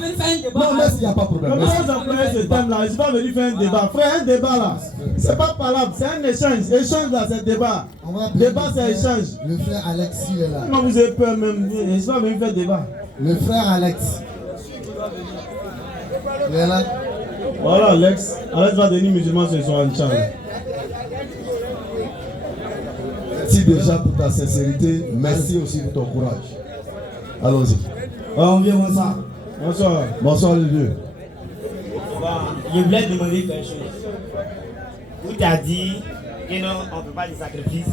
venu faire un débat. Non, mais il n'y a pas de problème. Comment vous employez ce thème-là? Je ne suis pas venu faire un débat. Frère, un débat là, c'est pas parlable, c'est un échange. Échange là, c'est débat. Débat, c'est échange. Le frère Alexis est là. Comment vous avez peur même? Je ne suis pas venu faire débat. Le frère Alex. Il est là. Voilà, Alex. Alex va devenir musulman ce soir, Inch'Allah. Merci déjà pour ta sincérité. Merci aussi pour ton courage. Allons-y. On vient, bonsoir. Bonsoir. Bonsoir, le vieux. Bon, je voulais te demander quelque chose. Où tu as dit que non, on ne peut pas de sacrifice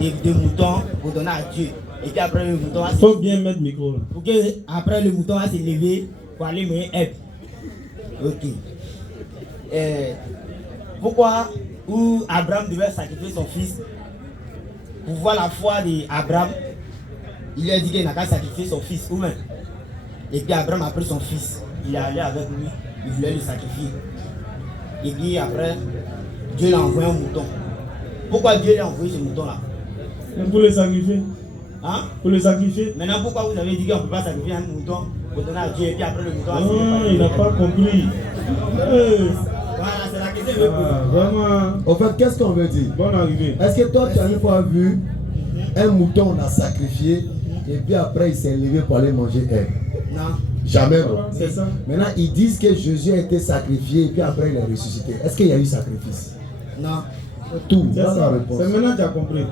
de moutons pour donner à Dieu. Et puis après le mouton va se... Faut bien mettre le micro là. Pour que après le mouton va se lever pour aller me aider. Ok. Pourquoi où Abraham devait sacrifier son fils pour voir la foi d'Abraham? Il a dit qu'il n'a qu'à sacrifier son fils ou même. Et puis Abraham a pris son fils. Il est allé avec lui. Il voulait le sacrifier. Et puis après, Dieu l'a envoyé un mouton. Pourquoi Dieu l'a envoyé ce mouton-là? Pour le sacrifier. Hein? Pour le sacrifier. Maintenant, pourquoi vous avez dit qu'on ne peut pas sacrifier un mouton pour donner à Dieu et puis après le mouton va se Ah, il n'a pas compris. Voilà, c'est la question que je pose. Vraiment. Au fait, qu'est-ce qu'on veut dire? Bonne arrivée. Est-ce que toi, tu as une fois vu un mouton, on a sacrifié, et puis après, il s'est levé pour aller manger herbe? Non. Jamais. Non. C'est ça. Maintenant, ils disent que Jésus a été sacrifié, et puis après, il est ressuscité. Est-ce qu'il y a eu sacrifice? Non. Tout. C'est Voilà ça. la réponse. C'est maintenant que tu as compris.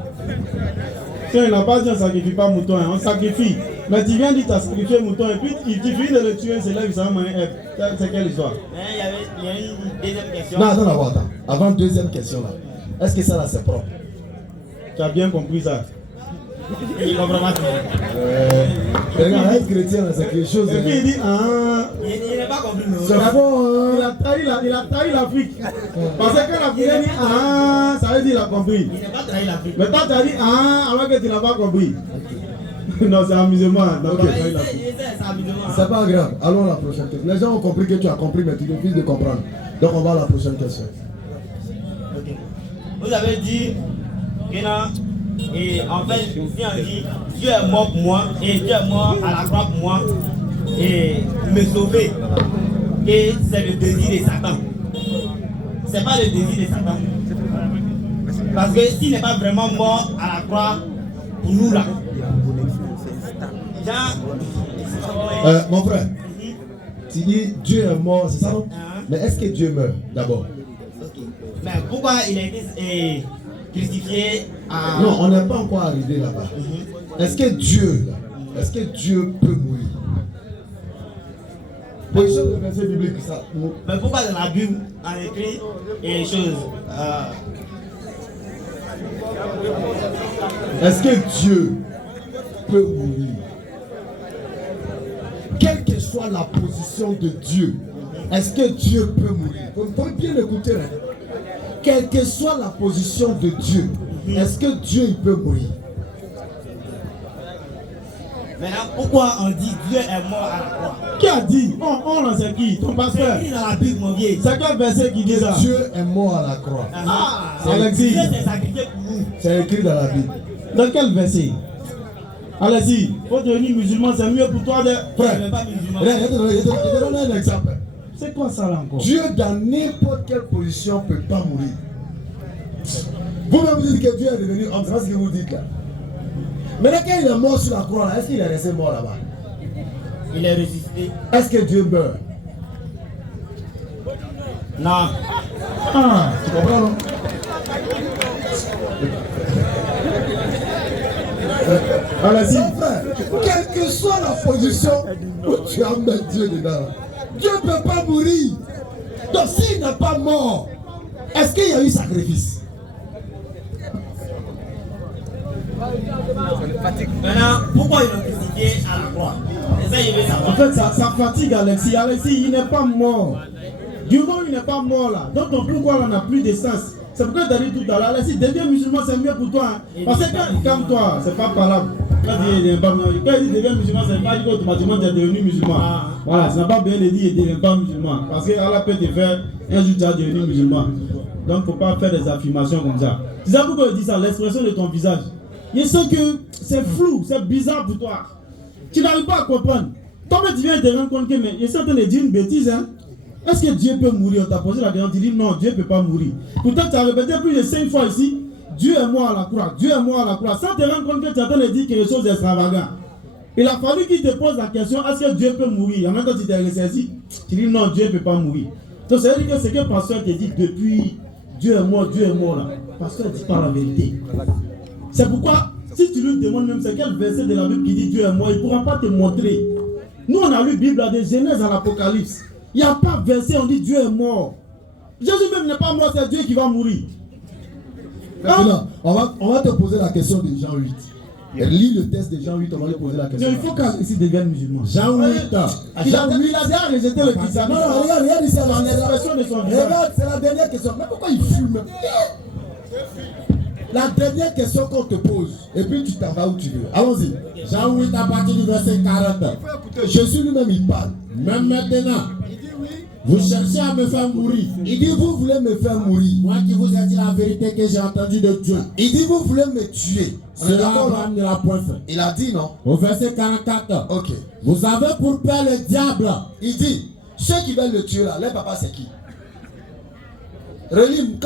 Si on n'a pas dit on ne sacrifie pas mouton, hein, on sacrifie. Mais tu viens dire tu as sacrifié mouton et puis il suffit de le tuer, c'est là qu'il s'en manger. C'est quelle histoire? Mais il y a une deuxième question. Non, attends. Avant deuxième question là. Est-ce que ça là c'est propre? Tu as bien compris ça. Il comprend pas tout. Regarde, être chrétien c'est quelque chose. Et puis il dit ah. Il n'a pas compris. Non. C'est faux, hein? Il a trahi l'Afrique. Parce que quand l'Africain dit ah, ça veut dire qu'il a compris. Il n'a pas trahi l'Afrique. Mais toi tu as dit ah, alors que tu n'as pas compris. Non, c'est amusement. Non, Ok. C'est amusement. C'est pas grave. Allons à la prochaine question. Les gens ont compris que tu as compris, mais tu refuses de comprendre. Donc on va à la prochaine question. Ok. Vous avez dit que non. Et en fait, si on dit Dieu est mort pour moi et Dieu est mort à la croix pour moi et me sauver, et c'est le désir de Satan. C'est pas le désir de Satan. Parce que s'il n'est pas vraiment mort à la croix pour nous là, Mon frère, tu dis Dieu est mort, c'est ça non? Mais est-ce que Dieu meurt d'abord? Okay. Mais pourquoi il a été crucifié à... Non, on n'est pas encore arrivé là-bas. Est-ce que Dieu peut mourir? Position de verset biblique, ça. Mais pourquoi dans la Bible on écrit les choses Est-ce que Dieu peut mourir? Quelle que soit la position de Dieu, est-ce que Dieu peut mourir? Il faut bien écouter. Hein? Quelle que soit la position de Dieu, est-ce que Dieu il peut mourir? Maintenant, pourquoi on dit Dieu est mort à la croix? Qui a dit? On l'a c'est qui? Ton pasteur? C'est écrit dans la Bible, mon vieux. C'est quel verset qui dit ça? Dieu est mort à la croix. Alexis. Dieu s'est sacrifié pour nous. C'est écrit dans la Bible. Dans quel verset? Allez-y, faut devenir musulman, c'est mieux pour toi de... Frère, Je ne pas musulman. je te donne un exemple. C'est quoi ça là encore? Dieu dans n'importe quelle position ne peut pas mourir. Vous-même vous dites que Dieu est devenu homme, c'est pas ce que vous dites là. Maintenant quand il est mort sur la croix là, est-ce qu'il est resté mort là-bas? Il est ressuscité. Est-ce que Dieu meurt? Non. Ah, tu comprends non? Allez-y. Frère, quelle que soit la position où tu as mis Dieu dedans, Dieu ne peut pas mourir. Donc s'il n'est pas mort, est-ce qu'il y a eu sacrifice? Maintenant, pourquoi ils l'ont crucifié à la croix? C'est ça, je veux savoir. En fait, ça fatigue Alexis. Alexis, il n'est pas mort. Du moment où il n'est pas mort là, donc ton pourquoi là n'a plus de sens. C'est pourquoi tu as dit tout à l'heure, Alexis, deviens musulman, c'est mieux pour toi. Hein. Parce que comme toi, c'est pas parlable. Quand il dit deviens musulman, c'est pas dit qu'automatiquement tu es devenu musulman. Voilà, ça n'a pas bien de dire il ne devient pas musulman. Parce que Allah peut te faire un jour tu es devenu musulman. Donc il ne faut pas faire des affirmations comme ça. Tu sais pourquoi je dis ça? L'expression de ton visage. Je sens que c'est flou, c'est bizarre pour toi. Tu n'arrives pas à comprendre. Toi-même, tu viens de te rendre compte que mais, il est en train de dire une bêtise. Hein? Est-ce que Dieu peut mourir? On t'a posé la question, tu dis non, Dieu ne peut pas mourir. Pourtant, tu as répété plus de 5 fois ici, Dieu est mort à la croix, Dieu est mort à la croix, sans te rendre compte que tu es en train de dire quelque chose d'extravagant. Il a fallu qu'il te pose la question, est-ce que Dieu peut mourir? En même temps, tu t'es ressaisi, tu dis non, Dieu ne peut pas mourir. Donc, ça veut dire que ce que le pasteur te dit depuis Dieu est mort là. Le pasteur ne dit pas la vérité. C'est pourquoi, si tu lui demandes même c'est quel verset de la Bible qui dit Dieu est mort, il ne pourra pas te montrer. Nous, on a lu la Bible de Genèse à l'Apocalypse. Il n'y a pas de verset, on dit Dieu est mort. Jésus même n'est pas mort, c'est Dieu qui va mourir. Maintenant, on va te poser la question de Jean 8. Lis le texte de Jean 8, on va lui poser la question. Il faut qu'Alexis devienne musulman. Jean 8. Il a déjà rejeté le christianisme. Non, regarde ici. L'expression de son visage. Regarde, c'est la dernière question. Mais pourquoi il fume? La dernière question qu'on te pose, et puis tu t'en vas où tu veux. Allons-y. Jean 8 à partir du verset 40. Jésus lui-même il parle. Même maintenant, vous cherchez à me faire mourir. Il dit vous voulez me faire mourir. Moi qui vous ai dit la vérité que j'ai entendue de Dieu. Il dit vous voulez me tuer. Cela Abraham ne l'a point fait. Il a dit non. Au verset 44. Ok. Vous avez pour père le diable. Il dit ceux qui veulent le tuer là, leur papa c'est qui? Relis.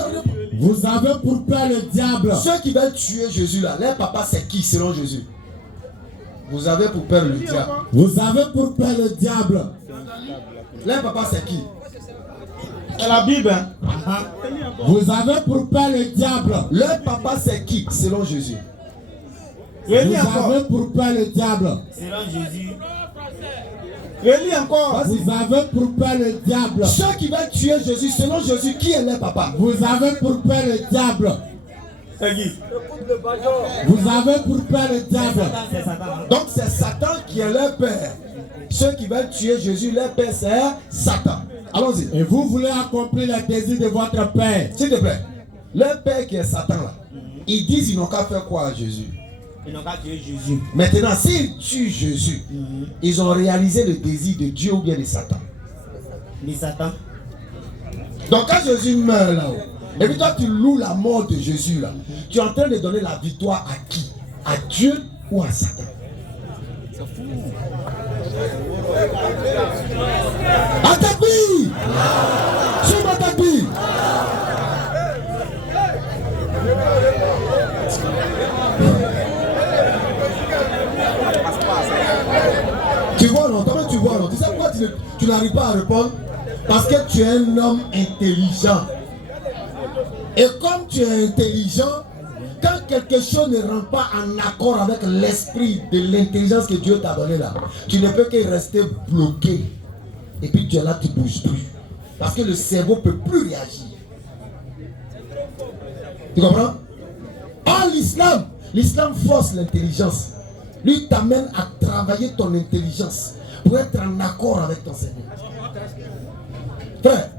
Vous avez pour père le diable. Ceux qui veulent tuer Jésus là, leur papa c'est qui selon Jésus? Vous avez pour père le diable. Vous avez pour père le diable. Leur papa c'est qui? C'est la Bible. Hein? Vous avez pour père le diable. Leur papa c'est qui selon Jésus? Vous avez pour père le diable. Selon Jésus. Relis encore. Vous avez pour père le diable. Ceux qui veulent tuer Jésus, selon Jésus, qui est leur papa? Vous avez pour père le diable. C'est qui? Vous avez pour père le diable. C'est Satan. Donc c'est Satan qui est leur père. Ceux qui veulent tuer Jésus, leur père c'est Satan. Allons-y. Et vous voulez accomplir les désirs de votre père. S'il te plaît. Leur père qui est Satan là, ils disent ils n'ont qu'à faire quoi à Jésus? Ils n'ont qu'à tuer Jésus. Maintenant, s'ils tuent Jésus, ils ont réalisé le désir de Dieu ou bien de Satan. Mais Satan. Donc quand Jésus meurt là-haut, et puis toi tu loues la mort de Jésus là, tu es en train de donner la victoire à qui? À Dieu ou à Satan? Attaque-lui! Sur attaque-lui! Tu vois non, toi tu vois non. Tu sais pourquoi tu n'arrives pas à répondre? Parce que tu es un homme intelligent. Et comme tu es intelligent, quand quelque chose ne rentre pas en accord avec l'esprit de l'intelligence que Dieu t'a donné là, tu ne peux que rester bloqué. Et puis tu es là, tu ne bouges plus. Parce que le cerveau ne peut plus réagir. Tu comprends? Or l'islam force l'intelligence. Lui t'amène à travailler ton intelligence pour être en accord avec ton Seigneur. Frère,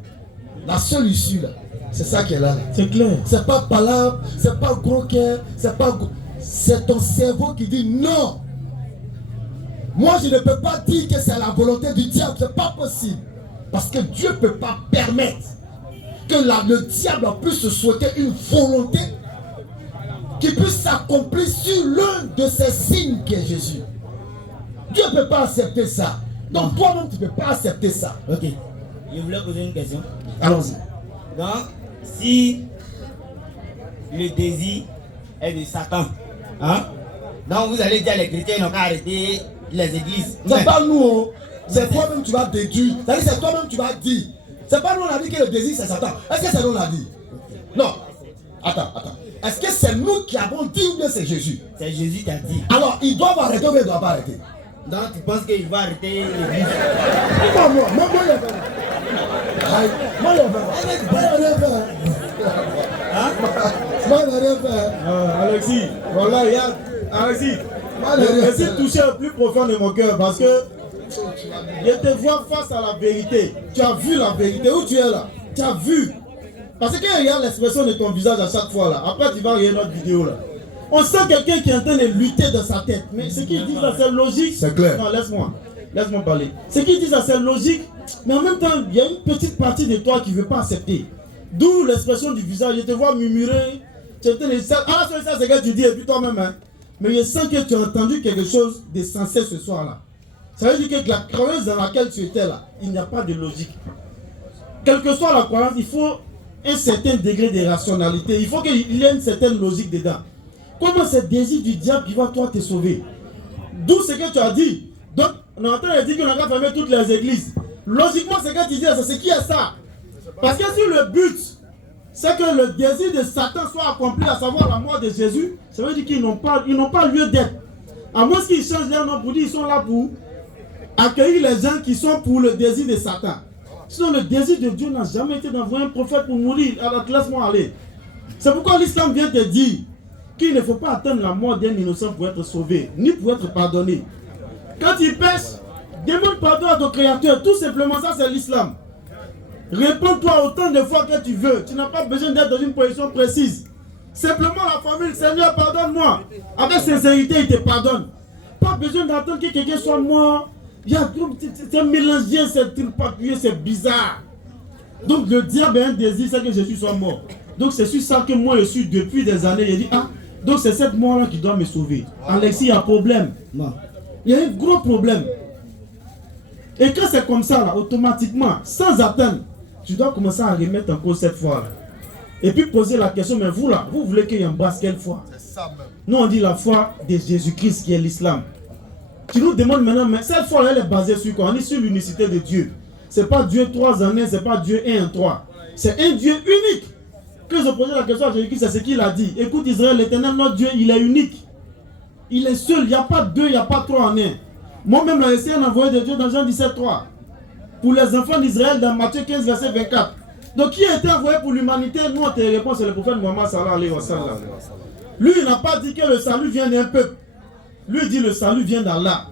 la seule issue là, c'est ça qui est là. C'est clair. C'est pas palabre, c'est pas gros cœur, c'est ton cerveau qui dit non. Moi je ne peux pas dire que c'est la volonté du diable, c'est pas possible. Parce que Dieu ne peut pas permettre que le diable puisse se souhaiter une volonté qui puisse s'accomplir sur l'un de ces signes qui est Jésus. Dieu ne peut pas accepter ça. Donc toi-même tu ne peux pas accepter ça. Ok. Je voulais poser une question. Allons-y. Donc, si le désir est de Satan, hein? Donc vous allez dire les chrétiens n'ont qu'à arrêter les églises. C'est pas nous, c'est toi-même tu vas déduire. C'est-à-dire c'est toi-même tu vas dire. C'est pas nous on a dit que le désir c'est Satan. Est-ce que c'est nous on a dit? Non. Attends. Est-ce que c'est nous qui avons dit ou bien c'est Jésus? C'est Jésus qui a dit. Alors ils doivent arrêter ou bien ils ne doivent pas arrêter? Donc tu penses qu'il va arrêter l'église? Moi il est fait. Moi il est fait. Alexis, voilà, regarde. Alexis, essaie de toucher le plus profond de mon cœur parce que je te vois face à la vérité. Tu as vu la vérité. Où tu es là? Tu as vu. Parce que regarde l'expression de ton visage à chaque fois là. Après tu vas regarder notre vidéo là. On sent quelqu'un qui est en train de lutter dans sa tête. Mais ce qu'il dit là c'est logique. C'est clair. Non, laisse-moi parler. Ce qu'il dit là c'est logique. Mais en même temps, il y a une petite partie de toi qui ne veut pas accepter. D'où l'expression du visage. Je te vois murmurer. Tu es en train de... Ah, ça c'est ce que tu dis et puis toi-même. Hein. Mais je sens que tu as entendu quelque chose d'essentiel ce soir là. Ça veut dire que la croyance dans laquelle tu étais là, il n'y a pas de logique. Quelle que soit la croyance, il faut un certain degré de rationalité. Il faut qu'il y ait une certaine logique dedans. Comment c'est le désir du diable qui va toi te sauver? D'où ce que tu as dit. Donc, on est en train de dire qu'on a fermé toutes les églises. Logiquement, ce que tu dis, c'est qui est ça? Parce que si le but, c'est que le désir de Satan soit accompli, à savoir la mort de Jésus, ça veut dire qu'ils n'ont pas lieu d'être. À moins qu'ils changent leur nom pour dire qu'ils sont là pour accueillir les gens qui sont pour le désir de Satan. Sinon, le désir de Dieu n'a jamais été d'envoyer un prophète pour mourir. Alors, laisse-moi aller. C'est pourquoi l'islam vient te dire qu'il ne faut pas attendre la mort d'un innocent pour être sauvé, ni pour être pardonné. Quand il pêche, demande pardon à ton créateur. Tout simplement, ça c'est l'islam. Réponds-toi autant de fois que tu veux. Tu n'as pas besoin d'être dans une position précise. Simplement la formule, Seigneur, pardonne-moi. Avec sincérité, il te pardonne. Pas besoin d'attendre que quelqu'un soit mort. C'est mélangé, c'est papier, c'est bizarre. Donc le diable a un désir, c'est que Jésus soit mort. Donc c'est sur ça que moi je suis depuis des années. Il dit, ah, donc c'est cette mort-là qui doit me sauver. Alexis, il y a un problème. Non. Il y a un gros problème. Et quand c'est comme ça, là, automatiquement, sans attendre, tu dois commencer à remettre en cause cette foi-là. Et puis poser la question, mais vous là, vous voulez qu'il embrasse quelle foi? C'est ça même. Nous on dit la foi de Jésus-Christ qui est l'islam. Tu nous demandes maintenant, mais cette foi-là, elle est basée sur quoi? On est sur l'unicité de Dieu. C'est pas Dieu 3 en 1, c'est pas Dieu 1 en 3. C'est un Dieu unique. Quand je posais la question à Jésus-Christ, c'est ce qu'il a dit. Écoute Israël, l'éternel notre Dieu, il est unique. Il est seul, il n'y a pas 2, il n'y a pas 3 en 1. Moi-même, j'ai essayé d'envoyer de Dieu dans Jean 17, 3. Pour les enfants d'Israël, dans Matthieu 15, verset 24. Donc, qui a été envoyé pour l'humanité? Nous, on te répond, c'est le prophète Mohammed sallallahu alayhi wa sallam. Lui, il n'a pas dit que le salut vient d'un peuple. Lui, il dit le salut vient d'Allah.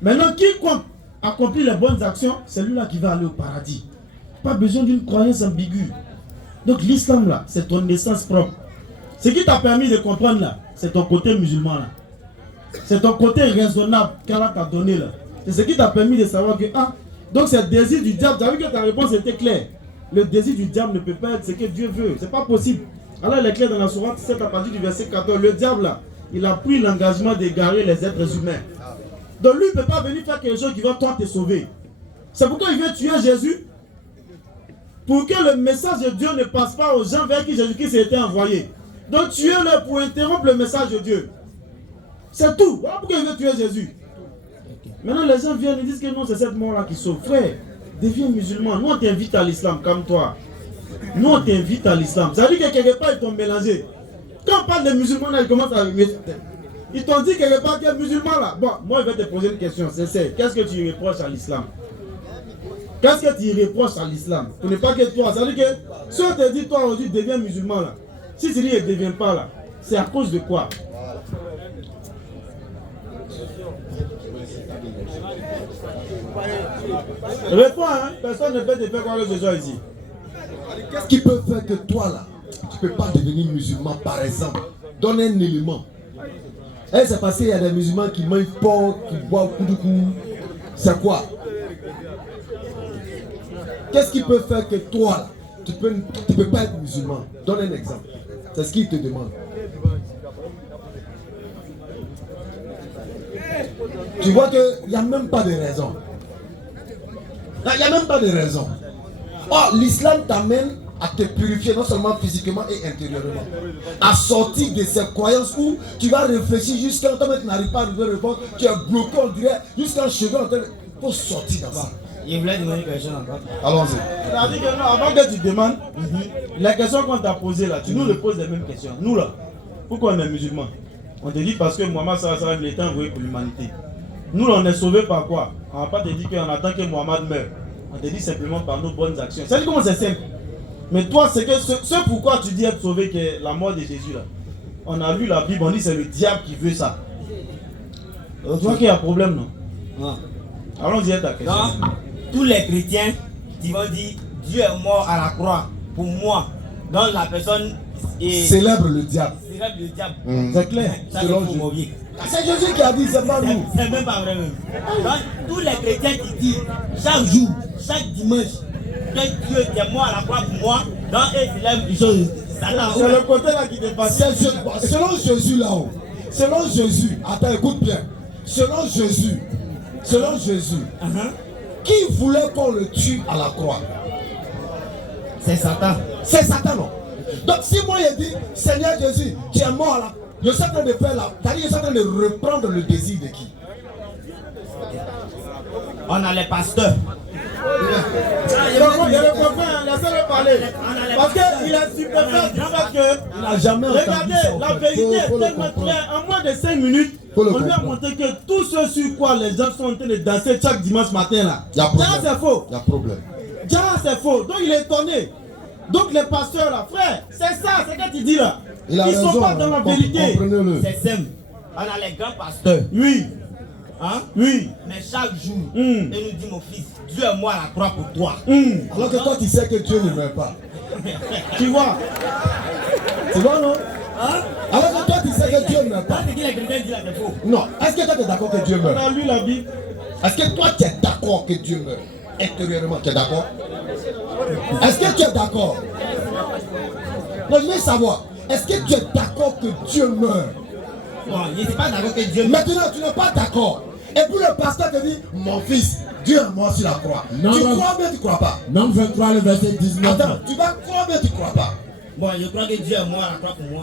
Maintenant, quiconque accomplit les bonnes actions, c'est lui-là qui va aller au paradis. Pas besoin d'une croyance ambiguë. Donc, l'islam, là, c'est ton essence propre. Ce qui t'a permis de comprendre, là, c'est ton côté musulman, là. C'est ton côté raisonnable qu'Allah t'a donné, là. C'est ce qui t'a permis de savoir que, ah, donc c'est le désir du diable. Tu as vu que ta réponse était claire. Le désir du diable ne peut pas être ce que Dieu veut. C'est pas possible. Allah, il est clair dans la sourate 7 à partir du verset 14. Le diable, là, il a pris l'engagement d'égarer les êtres humains. Donc lui, il ne peut pas venir faire quelque chose qui va toi te sauver. C'est pourquoi il vient tuer Jésus. Pour que le message de Dieu ne passe pas aux gens vers qui Jésus-Christ a été envoyé. Donc tuez-le pour interrompre le message de Dieu. C'est tout. Voilà pourquoi il veut tuer Jésus. Maintenant, les gens viennent et disent que non, c'est cette mort-là qui sauve. Frère, deviens musulman. Nous, on t'invite à l'islam, comme toi. Nous, on t'invite à l'islam. Ça veut dire que quelque part, ils t'ont mélangé. Quand on parle de musulmans, là, ils commencent à... Ils t'ont dit quelque part qu'il y a musulman là. Bon, moi, je vais te poser une question sincère. Qu'est-ce que tu reproches à l'islam? Qu'est-ce que tu reproches à l'islam? Ce n'est pas que toi. Ça veut dire que si on te dit, toi, aujourd'hui, deviens musulman là. Si tu dis, il ne devient pas là, c'est à cause de quoi? Réponds, hein? Personne ne peut te faire quoi que ce soit ici. Qu'est-ce qui peut faire que toi là, tu ne peux pas devenir musulman par exemple? Donne un élément. Et c'est parce qu'il y a des musulmans qui mangent porc, qui boivent koudoukou. C'est quoi? Qu'est-ce qui peut faire que toi là, tu peux pas être musulman? Donne un exemple. C'est ce qu'il te demande. Tu vois qu'il n'y a même pas de raison. Il n'y a même pas de raison. Or, l'islam t'amène à te purifier non seulement physiquement et intérieurement. À sortir de ces croyances où tu vas réfléchir jusqu'à temps que tu n'arrives pas à nous répondre, tu es bloqué, on dirait, jusqu'à un cheveu en train de... Faut sortir d'abord. Il voulait demander quelque chose encore. Allons-y. C'est-à-dire que non, avant que tu demandes, les questions qu'on t'a posées là, tu nous les poses les mêmes questions. Nous là, pourquoi on est musulmans? On te dit parce que Mohamed sallallahu alayhi wa sallam était envoyé pour l'humanité. Nous là, on est sauvés par quoi? On ne va pas te dire qu'on attend que Mohamed meure. On te dit simplement par nos bonnes actions. Ça dit comment c'est simple. Mais toi, c'est que ce pourquoi tu dis être sauvé, que la mort de Jésus là. On a lu la Bible, on dit c'est le diable qui veut ça. Tu vois qu'il y a un problème, non? Non. Allons-y à ta question. Donc, tous les chrétiens qui vont dire Dieu est mort à la croix pour moi, donc la personne est... Célèbre le diable. Célèbre le diable. C'est clair. Ça, c'est faux, mauvais. C'est Jésus qui a dit, c'est pas nous. C'est même pas vrai même. Donc, tous les chrétiens qui disent chaque jour, chaque dimanche, que Dieu est mort à la croix pour moi, donc ils célèbrent une chose. C'est le côté là qui dépasse. Selon Jésus là-haut, selon Jésus, attends, écoute bien. Selon Jésus, selon Jésus, qui voulait qu'on le tue à la croix? C'est Satan. C'est Satan, non? Donc si moi je dis, Seigneur Jésus, tu es mort là, je suis en train de faire là, c'est-à-dire je suis en train de reprendre le désir de qui? On a les pasteurs. Il y a le copain, laissez-le parler. Parce qu'il a superfait du fait que. Il n'a jamais entendu Regardez, ça, en la fait. vérité est Faut le tellement comprendre. claire. En moins de 5 minutes, Faut le on lui a comprendre. montré que tout ce sur quoi les gens sont en train de danser chaque dimanche matin là. Il y a problème. Ça, c'est faux. Il y a problème. Déjà, c'est faux. Donc, il est étonné. Donc, les pasteurs là, frère, c'est ça, c'est ce que tu dis là. Il a Ils ne raison, sont pas dans la hein. vérité. Comprenez-le. C'est simple. On a les grands pasteurs. Oui, Hein? oui. Mais chaque jour, Mm. il nous dit, mon fils, Dieu est mort à la croix pour toi. Alors que toi tu sais que Dieu ne meurt pas. Tu vois. Tu vois, non? Hein? Alors que toi tu sais que Dieu ne meurt Quand pas. c'est qui les chrétiens disent là, c'est faux. Non. Est-ce que toi tu es d'accord que Dieu On meurt? a lu la Bible. Est-ce que toi tu es d'accord que Dieu meurt? Intérieurement, tu es d'accord? Est-ce que tu es d'accord? Non, je veux savoir. Est-ce que tu es d'accord que Dieu meurt? Bon, je ne suis pas d'accord que Dieu meurt. Maintenant, tu n'es pas d'accord. Et puis le pasteur te dit, mon fils, Dieu est mort sur la croix. Non, Tu non. crois bien, tu crois pas? Nombre 23, le verset 19. Attends, tu vas croire bien, tu crois pas? Bon, je crois que Dieu est mort à la croix pour moi.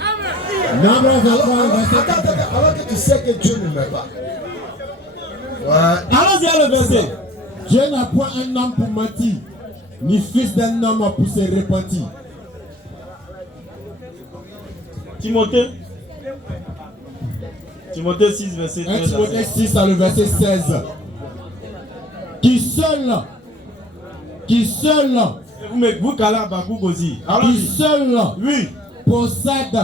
Nombre 23, le Alors, verset attends, alors que tu sais que Dieu ne meurt pas. Ouais. Allons-y à le verset. Dieu n'a point un homme pour mentir, ni fils d'un homme pour se repentir. Timothée. Timothée 6, verset 1 13. Timothée 6, le verset 16. Qui seul, Vous calez à Bakouk aussi. qui Allons-y. seul Oui. possède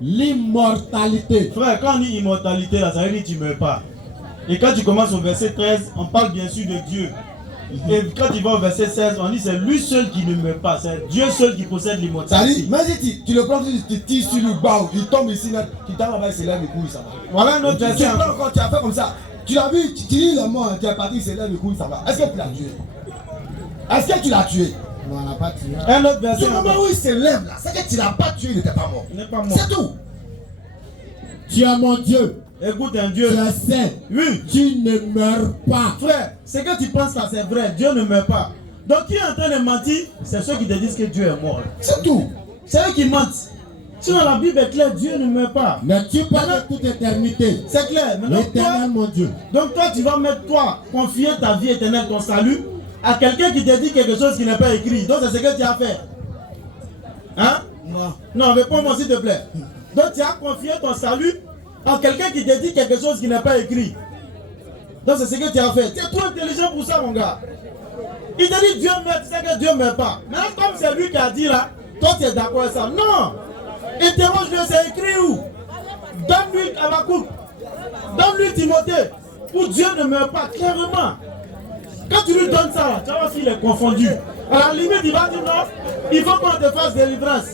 l'immortalité. Frère, quand on dit immortalité, là, ça veut dire que tu ne meurs pas. Et quand tu commences au verset 13, on parle bien sûr de Dieu. Et quand tu vas au verset 16, on dit c'est lui seul qui ne meurt pas. C'est Dieu seul qui possède Ça dit, l'immortalité. mais si tu le prends, tu tires sur le bas, il tombe ici, là, tu t'en vas, il se lève les couilles, ça va. Voilà un autre Tu verset. prends encore, tu as fait comme ça. Tu l'as vu, tu dis le mort, tu es parti, il se lève les couilles, ça va. Est-ce que tu l'as tué? Est-ce que tu l'as tué? Non, on n'a pas tué. Un autre verset. Du moment où il se lève là, c'est que tu l'as pas tué, il n'était pas mort. Il n'est pas mort. C'est tout. Tu es mon Dieu, Écoute un tu Dieu. es saint, Oui. tu ne meurs pas. Frère, ce que tu penses là, c'est vrai. Dieu ne meurt pas. Donc qui est en train de mentir, c'est ceux qui te disent que Dieu est mort. C'est tout. C'est eux qui mentent. Sinon la Bible est claire, Dieu ne meurt pas. N'es-tu pas de toute éternité? C'est clair. Maintenant, L'éternel, toi, mon Dieu. donc toi, tu vas mettre confier ta vie éternelle, ton salut, à quelqu'un qui te dit quelque chose qui n'est pas écrit. Donc c'est ce que tu as fait. Hein? Non. Non, réponds-moi s'il te plaît. Donc tu as confié ton salut à quelqu'un qui te dit quelque chose qui n'est pas écrit. Donc c'est ce que tu as fait. Tu es trop intelligent pour ça, mon gars. Il te dit Dieu meurt, tu sais que Dieu ne meurt pas. Maintenant, comme c'est lui qui a dit là, toi tu es d'accord avec ça. Non! Interroge-le, c'est écrit où? Donne-lui Habakkuk. Donne-lui Timothée. Où Dieu ne meurt pas, clairement. Quand tu lui donnes ça, là, tu vas voir s'il est confondu. À la limite, il va dire non, il faut qu'on te fasse délivrance.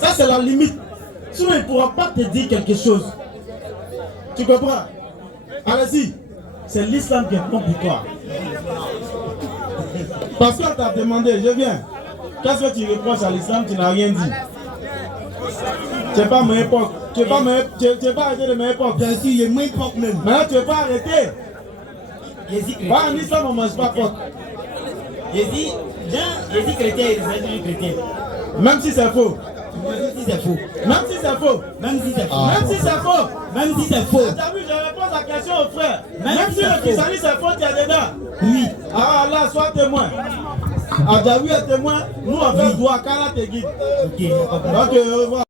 Ça, c'est la limite. Sinon, il ne pourra pas te dire quelque chose. Tu comprends? Allez-y. C'est l'islam qui est bon pour toi. Parce qu'on t'a demandé, je viens. Qu'est-ce que tu reproches à l'islam? Tu n'as rien dit. Tu n'es pas à ma époque. Tu n'es pas arrêté de ma époque. Bien sûr, il est moins propre même. Maintenant, tu n'es pas arrêté. Jésus Bah, chrétien. en islam, on ne mange pas porc. Jésus chrétien, Jésus chrétien. Même si c'est faux. Même si c'est faux. Même si c'est faux. Même si c'est faux. Même si c'est faux. Même si c'est faux. Tu as vu, je réponds à la question au frère. Même Même si si c'est le faux. christianisme c'est faux, tu es dedans. Oui. Ah là, sois témoin. Adjaoui est témoin. Nous, on fait droit, car là, te guide. Ok, je comprends. Ok, au revoir.